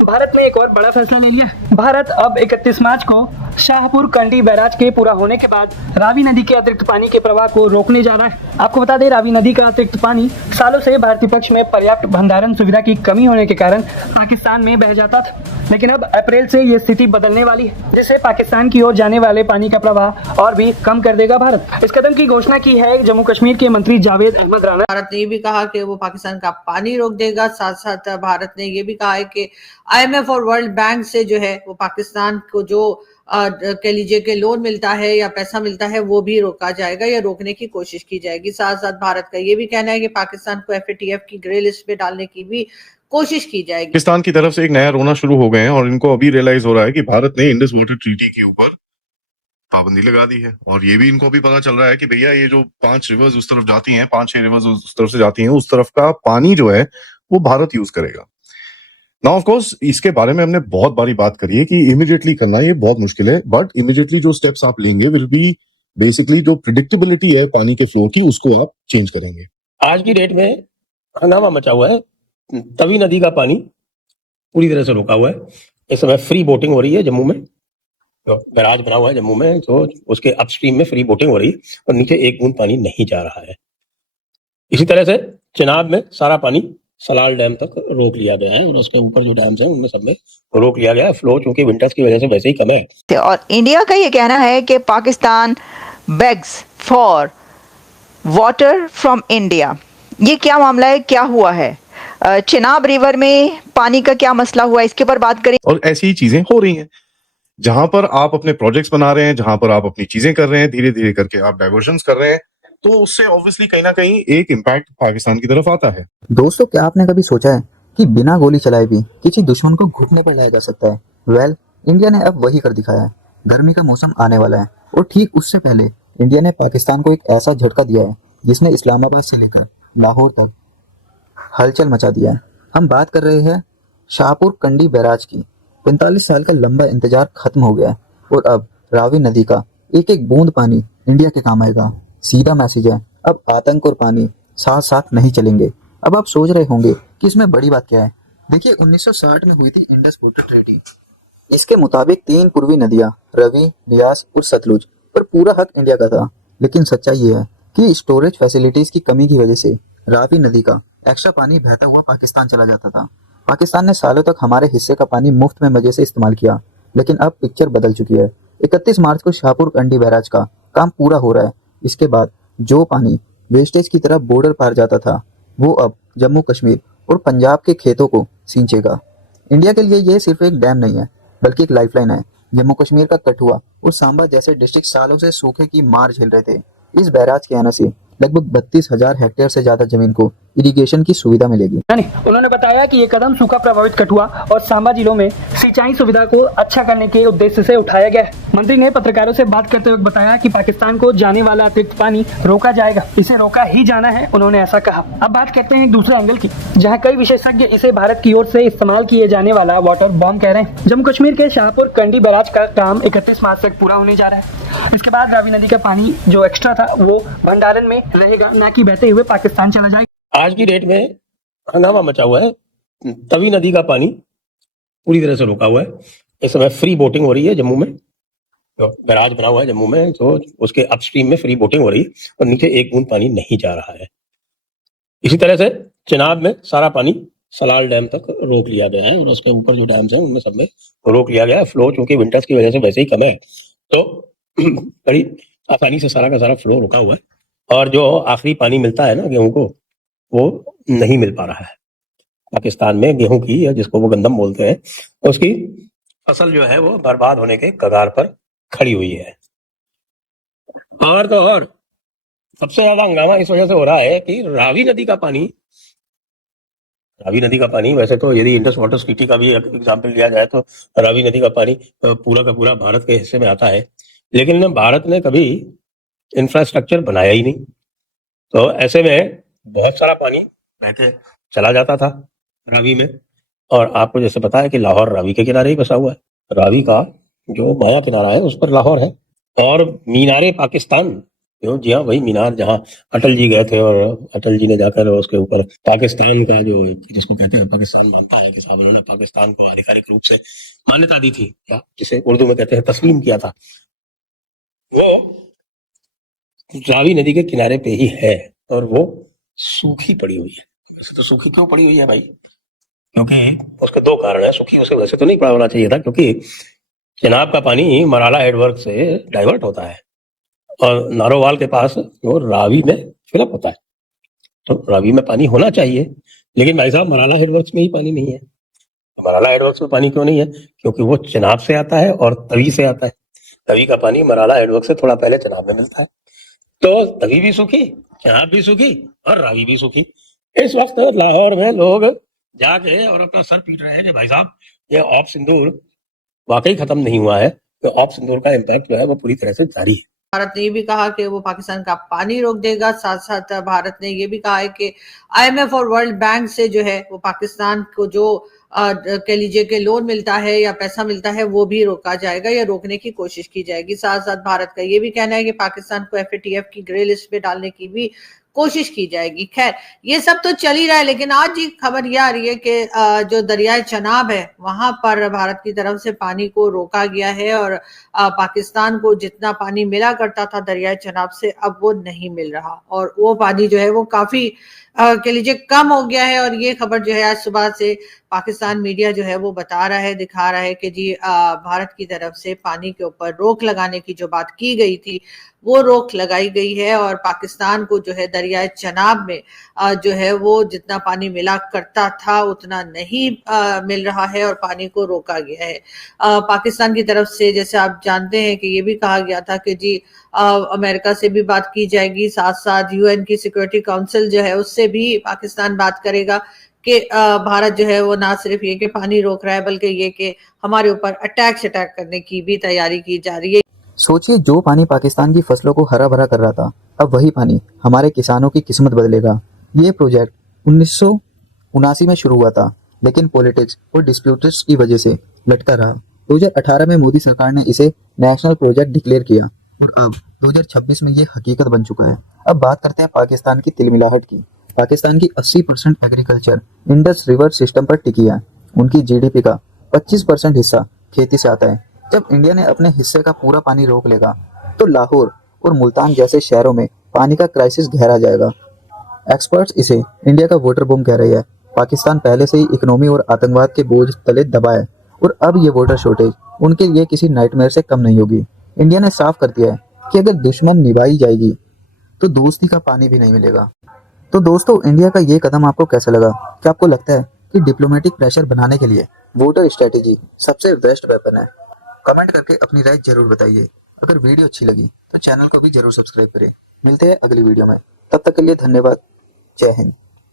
भारत ने एक और बड़ा फैसला ले लिया। भारत अब 31 मार्च को शाहपुर कंडी बैराज के पूरा होने के बाद रावी नदी के अतिरिक्त पानी के प्रवाह को रोकने जा रहा है। आपको बता दें, रावी नदी का अतिरिक्त पानी सालों से भारतीय पक्ष में पर्याप्त भंडारण सुविधा की कमी होने के कारण पाकिस्तान में बह जाता था, लेकिन अब अप्रैल से ये स्थिति बदलने वाली है, जिससे पाकिस्तान की ओर जाने वाले पानी का प्रवाह और भी कम कर देगा भारत। इस कदम की घोषणा की है जम्मू कश्मीर के मंत्री जावेद अहमद राणा। भारत ने ये भी कहा कि वो पाकिस्तान का पानी रोक देगा। साथ साथ भारत ने ये भी कहा है कि IMF और वर्ल्ड बैंक से जो है वो पाकिस्तान को जो कह लीजिए कि लोन मिलता है या पैसा मिलता है वो भी रोका जाएगा या रोकने की कोशिश की जाएगी। साथ साथ भारत का ये भी कहना है कि पाकिस्तान को FATF की ग्रे लिस्ट पे डालने की भी कोशिश की जाएगी। पाकिस्तान की तरफ से एक नया रोना शुरू हो गए हैं और इनको अभी रियलाइज हो रहा है कि भारत ने इंडस वाटर ट्रीटी के ऊपर पाबंदी लगा दी है, और ये भी इनको अभी पता चल रहा है कि भैया ये जो 5 रिवर्स उस तरफ जाती हैं, 5-6 रिवर्स उस तरफ से जाती हैं, उस तरफ का पानी जो है वो भारत यूज करेगा। नाउ ऑफ कोर्स इसके बारे में हमने बहुत बारी बात करी है कि इमीडिएटली करना ये बहुत मुश्किल है, बट इमीडिएटली जो स्टेप्स आप लेंगे विल बी बेसिकली जो प्रिडिक्टेबिलिटी है पानी के फ्लो की, उसको आप चेंज करेंगे। आज की डेट में हंगामा मचा हुआ है। तवी नदी का पानी पूरी तरह से रोका हुआ है। इस समय फ्री बोटिंग हो रही है जम्मू में, जो बैराज बना हुआ है जम्मू में, तो उसके अपस्ट्रीम में फ्री बोटिंग हो रही है और नीचे एक बूंद पानी नहीं जा रहा है। इसी तरह से चिनाब में सारा पानी सलाल डैम तक रोक लिया गया है और उसके ऊपर जो डैम्स हैं उनमें सब में रोक लिया गया है। फ्लो चूंकि विंटर्स की वजह से वैसे ही कम है। और इंडिया का ये कहना है कि Pakistan bags for water from India. ये क्या मामला है, क्या हुआ है? चिनाब रिवर में पानी का क्या मसला हुआ, इसके ऊपर बात करें। और ऐसी ही चीजें हो रही हैं जहां पर आप अपने प्रोजेक्ट्स बना रहे हैं, जहां पर आप अपनी चीजें कर रहे हैं, धीरे धीरे करके आप डाइवर्जन्स कर रहे हैं, तो उससे ऑब्वियसली कहीं ना कहीं एक इम्पैक्ट पाकिस्तान की तरफ आता है। दोस्तों, क्या आपने कभी सोचा है कि बिना गोली चलाए भी किसी दुश्मन को घुटने पर लाया जा सकता है? वेल, इंडिया ने अब वही कर दिखाया है। गर्मी का मौसम आने वाला है और ठीक उससे पहले इंडिया ने पाकिस्तान को एक ऐसा झटका दिया है जिसने इस्लामाबाद से लेकर लाहौर तक हलचल मचा दिया है। हम बात कर रहे हैं शाहपुर कंडी बैराज की। 45 साल का लंबा इंतजार खत्म हो गया है और अब रावी नदी का एक एक बूंद पानी इंडिया के काम आएगा। सीधा मैसेज है, अब आतंक और पानी साथ साथ नहीं चलेंगे। अब आप सोच रहे होंगे कि इसमें बड़ी बात क्या है। देखिए, 1960 में हुई थी इंडस वाटर ट्रीटी। इसके मुताबिक 3 पूर्वी नदियां रवि, ब्यास और सतलुज पर पूरा हक इंडिया का था। लेकिन सच्चाई ये है कि स्टोरेज फैसिलिटीज की कमी की वजह से रावी नदी का एक्स्ट्रा पानी बहता हुआ पाकिस्तान चला जाता था। पाकिस्तान ने सालों तक हमारे हिस्से का पानी मुफ्त में मजे से इस्तेमाल किया, लेकिन अब पिक्चर बदल चुकी है। 31 मार्च को शाहपुर कंडी बैराज का काम पूरा हो रहा है। इसके बाद जो पानी वेस्टेज की तरह बॉर्डर पार जाता था, वो अब जम्मू कश्मीर और पंजाब के खेतों को सींचेगा। इंडिया के लिए ये सिर्फ एक डैम नहीं है, बल्कि एक लाइफलाइन है। जम्मू कश्मीर का कठुआ और सांबा जैसे डिस्ट्रिक्ट सालों से सूखे की मार झेल रहे थे। इस बैराज के आने से लगभग 32,000 हेक्टेयर से ज्यादा जमीन को इरिगेशन की सुविधा मिलेगी। उन्होंने बताया कि ये कदम सूखा प्रभावित कठुआ और सांबा जिलों में सिंचाई सुविधा को अच्छा करने के उद्देश्य से उठाया गया है। मंत्री ने पत्रकारों से बात करते हुए बताया कि पाकिस्तान को जाने वाला अतिरिक्त पानी रोका जाएगा, इसे रोका ही जाना है, उन्होंने ऐसा कहा। अब बात करते हैं एक दूसरे एंगल की, जहाँ कई विशेषज्ञ इसे भारत की ओर से इस्तेमाल किए जाने वाला वाटर बॉम्ब कह रहे हैं। जम्मू कश्मीर के शाहपुर कंडी बैराज का काम 31 मार्च तक पूरा होने जा रहा है। इसके बाद रावी नदी का पानी जो एक्स्ट्रा था वो भंडारण में रहेगा, न कि बहते हुए पाकिस्तान चला जाएगा। आज की डेट में हंगामा मचा हुआ है। तवी नदी का पानी पूरी तरह से रोका हुआ है। इस समय फ्री बोटिंग हो रही है जम्मू में, जो बैराज बना हुआ है जम्मू में, तो उसके अपस्ट्रीम में फ्री बोटिंग हो रही है और नीचे एक बूंद पानी नहीं जा रहा है। इसी तरह से चिनाब में सारा पानी सलाल डैम तक रोक लिया गया है और उसके ऊपर जो डैम्स हैं उनमें सब में रोक लिया गया है। फ्लो चूंकि विंटर्स की वजह से वैसे ही कम है, तो बड़ी आसानी से सारा का सारा फ्लो रुका हुआ है और जो आखिरी पानी मिलता है ना गेहूं को, वो नहीं मिल पा रहा है। पाकिस्तान में गेहूं की, या जिसको वो गंदम बोलते हैं, उसकी फसल जो है वो बर्बाद होने के कगार पर खड़ी हुई है। और तो और सबसे ज्यादा हंगामा इस वजह से हो रहा है कि रावी नदी का पानी वैसे तो यदि इंडस वाटर ट्रीटी का भी एग्जाम्पल लिया जाए तो रावी नदी का पानी पूरा का पूरा भारत के हिस्से में आता है, लेकिन भारत ने कभी इंफ्रास्ट्रक्चर बनाया ही नहीं। तो ऐसे में बहुत सारा पानी बहते चला जाता था रावी में। और आपको जैसे पता है कि लाहौर रावी के किनारे ही बसा हुआ है। रावी का जो बायां किनारा है उस पर लाहौर है और मीनारे पाकिस्तान जी हाँ, वही मीनार जहाँ अटल जी गए थे और अटल जी ने जाकर उसके ऊपर पाकिस्तान का जो जिसको कहते हैं पाकिस्तान मानता है कि साहब उन्होंने पाकिस्तान को आधिकारिक रूप से मान्यता दी थी, क्या जिसे उर्दू में कहते हैं तस्लीम किया था, वो रावी नदी के किनारे पे ही है और वो सूखी पड़ी हुई है। वैसे तो सूखी क्यों पड़ी हुई है भाई? क्योंकि उसके दो कारण है। सूखी उसे वैसे तो नहीं पड़ा होना चाहिए था, क्योंकि चिनाब का पानी मराला हेडवर्क से डाइवर्ट होता है और नारोवाल के पास वो रावी में फिलअप होता है, तो रावी में पानी होना चाहिए। लेकिन भाई साहब मराला हेडवर्क्स में ही पानी नहीं है। तो मराला हेडवर्क्स में पानी क्यों नहीं है? क्योंकि वो चिनाब से आता है और तवी से आता है। तवी का पानी मराला हेडवर्क से थोड़ा पहले चिनाब में मिलता है, तो तवी भी सूखी, चिनाब भी सूखी और रावी भी सूखी। इस वक्त लाहौर में लोग जाके और अपना सर पीट रहे हैं कि भाई साहब ये ऑप सिंदूर वाकई खत्म नहीं हुआ है, तो ऑप सिंदूर का इम्पैक्ट जो है वो पूरी तरह से जारी है। भारत ने ये भी कहा कि वो पाकिस्तान का पानी रोक देगा। साथ साथ भारत ने ये भी कहा है कि आईएमएफ और वर्ल्ड बैंक से जो है वो पाकिस्तान को जो कह लीजिए कि लोन मिलता है या पैसा मिलता है वो भी रोका जाएगा या रोकने की कोशिश की जाएगी। साथ साथ भारत का ये भी कहना है कि पाकिस्तान को एफएटीएफ की ग्रे लिस्ट पे डालने की भी कोशिश की जाएगी। खैर ये सब तो चल ही रहा है, लेकिन आज ये खबर ये आ रही है कि जो दरियाए चनाब है वहां पर भारत की तरफ से पानी को रोका गया है और पाकिस्तान को जितना पानी मिला करता था दरियाए चनाब से अब वो नहीं मिल रहा और वो पानी जो है वो काफी कह लीजिए कम हो गया है। और ये खबर जो है आज सुबह से पाकिस्तान मीडिया जो है वो बता रहा है, दिखा रहा है कि जी भारत की तरफ से पानी के ऊपर रोक लगाने की जो बात की गई थी वो रोक लगाई गई है और पाकिस्तान को जो है दरियाए चनाब में जो है वो जितना पानी मिला करता था उतना नहीं मिल रहा है और पानी को रोका गया है। पाकिस्तान की तरफ से जैसे आप जानते हैं कि ये भी कहा गया था कि जी अमेरिका से भी बात की जाएगी, साथ साथ यूएन की सिक्योरिटी काउंसिल जो है उससे भी पाकिस्तान बात करेगा कि भारत जो है वो ना सिर्फ ये कि पानी रोक रहा है बल्कि ये कि हमारे ऊपर अटैक करने की भी तैयारी की जा रही है। सोचिए, जो पानी पाकिस्तान की फसलों को हरा भरा कर रहा था, अब वही पानी हमारे किसानों की किस्मत बदलेगा। ये प्रोजेक्ट 1979 में शुरू हुआ था, लेकिन पॉलिटिक्स और डिस्प्यूट्स की वजह से लटका रहा। 2018 में मोदी सरकार ने इसे नेशनल प्रोजेक्ट डिक्लेयर किया और अब 2026 में ये हकीकत बन चुका है। अब बात करते हैं पाकिस्तान की तिलमिलाहट की। पाकिस्तान की 80% एग्रीकल्चर इंडस रिवर सिस्टम पर टिकी है। उनकी जीडीपी का 25% हिस्सा खेती से आता है। जब इंडिया ने अपने हिस्से का पूरा पानी रोक लेगा तो लाहौर और मुल्तान जैसे शहरों में पानी का क्राइसिस गहरा जाएगा। एक्सपर्ट्स इसे इंडिया का वाटर बूम कह रहे हैं। पाकिस्तान पहले से ही इकोनॉमी और आतंकवाद के बोझ तले दबा है और अब ये वाटर शॉर्टेज उनके लिए किसी नाइटमेयर से कम नहीं होगी। इंडिया ने साफ कर दिया है कि अगर दुश्मन निभाई जाएगी तो दोस्ती का पानी भी नहीं मिलेगा। तो दोस्तों, इंडिया का ये कदम आपको कैसा लगा? क्या आपको लगता है कि डिप्लोमेटिक प्रेशर बनाने के लिए वाटर स्ट्रेटेजी सबसे बेस्ट वेपन है? कमेंट करके अपनी राय जरूर बताइए। अगर वीडियो अच्छी लगी तो चैनल को भी जरूर सब्सक्राइब करें। मिलते हैं अगली वीडियो में, तब तक के लिए धन्यवाद। जय हिंद।